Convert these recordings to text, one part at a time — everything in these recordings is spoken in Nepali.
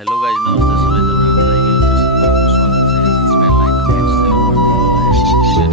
हेलो गाइज, नमस्ते सबैजनालाई। स्वागत छ यसमा लाइक कमेन्ट शेयर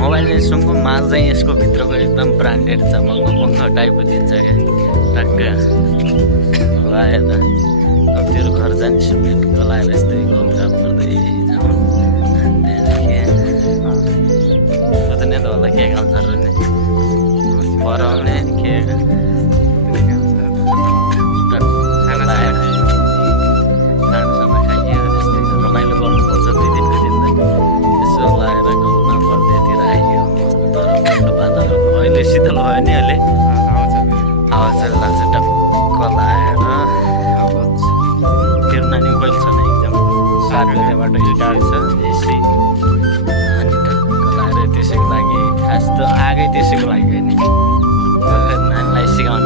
मोबाइल चाहिँ सुँगो माल चाहिँ यसको भित्रको एकदम ब्रान्डेड छ, महँगो टाइपको दिन्छ क्या टक्क लगाएर। अब तेरो घर जाने सुमेट गलाएर यस्तै गोलगाप गर्दै जाउँ। त्यहाँदेखि त होला के खान्छ र नि पराउने के खानासाना खाइयो यस्तै रमाइलो गर्नुपर्छ। 2 दिनको दिनलाई यसो लगाएर घुम्न पर्दैतिर आइयो। तर वातावरण अहिले शीतल भयो नि, अहिले हावा चलिरहेको छ टक्क लगाएर। तेरो नानी कहिले छ नि एकदम 7 गतेबाट स्टार्ट छ एसी, अनि टक्क लगाएर त्यसैको लागि खास त आगै त्यसैको लागि होइन नि, नानीलाई सिकाउन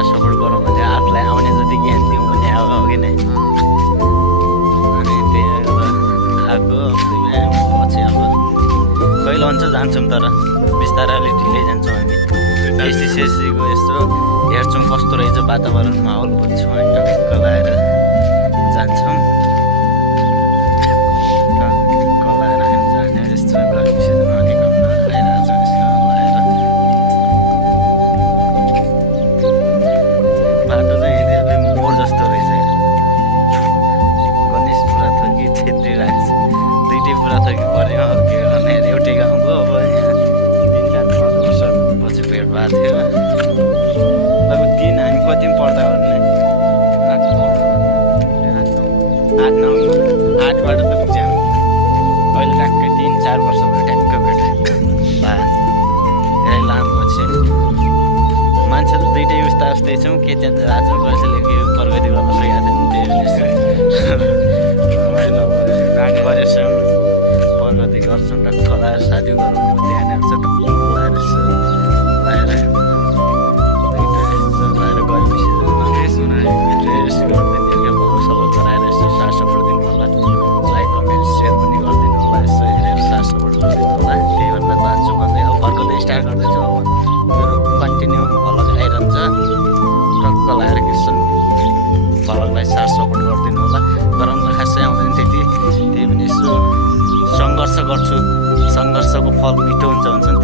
सपोर्ट गरौँ भने आफूलाई आउने जति ज्ञान दिउँ भने हो कि नै। अनि त्यही आएको पछि अब कहिले हुन्छ जान्छौँ, तर बिस्तारै अलिक ढिलै जान्छौँ हामी। एसीको यस्तो हेर्छौँ कस्तो रहेछ वातावरण माहौल बुझ्छौँ अनि टक्क लगाएर जान्छौँ। टक्क लगाएर हामी जाने यस्तो गर्मी सिजनमा अलिक आइरहेको छ यसो लगाएर। बाटो चाहिँ यति मोड जस्तो रहेछ। गणेश पुरा थकी छेत्री राखेको छ, दुइटै पुरा थकी पऱ्यो। अब के गर्ने, एउटै गाउँको अब यहाँ 3-4 वर्ष पछि भेट भएको थियो। अब 3 हामी कति पढ्दा गर्ने 8बाट त इक्जाम अहिले ट्याक्कै 3-4 वर्ष भयो ट्याक्क भेट बा धेरै लामो छ मान्छे त दुइटै उस्तै छौँ के चाहिँ आज कसैले के प्रगति गर्न सकेको छैन त्यही गरेछौँ प्रगति गर्छौँ टक्क लाएर साथी गरौँ ध्यान हाल्छ टक्क लाएर लाएर रेस्ट गरिदिनु क्या भौसलो गराएर यसो साथ सपोर्ट दिनु होला लाइक कमेन्ट सेयर पनि गरिदिनु होला यसो हेरेर साथ सपोर्ट गरिदिनु होला त्यही भन्न चाहन्छु भन्दै अब फर्काउँदै स्टार्ट गर्दैछु अब मेरो कन्टिन्यू भ्लग आइरहन्छ टक्क लाएर क्रिस्चियन भ्लगलाई साथ सपोर्ट गरिदिनु होला गरम त खासै आउँदैन त्यही पनि यसो सङ्घर्ष गर्छु सङ्घर्षको फल मिठो हुन्छ भन्छन्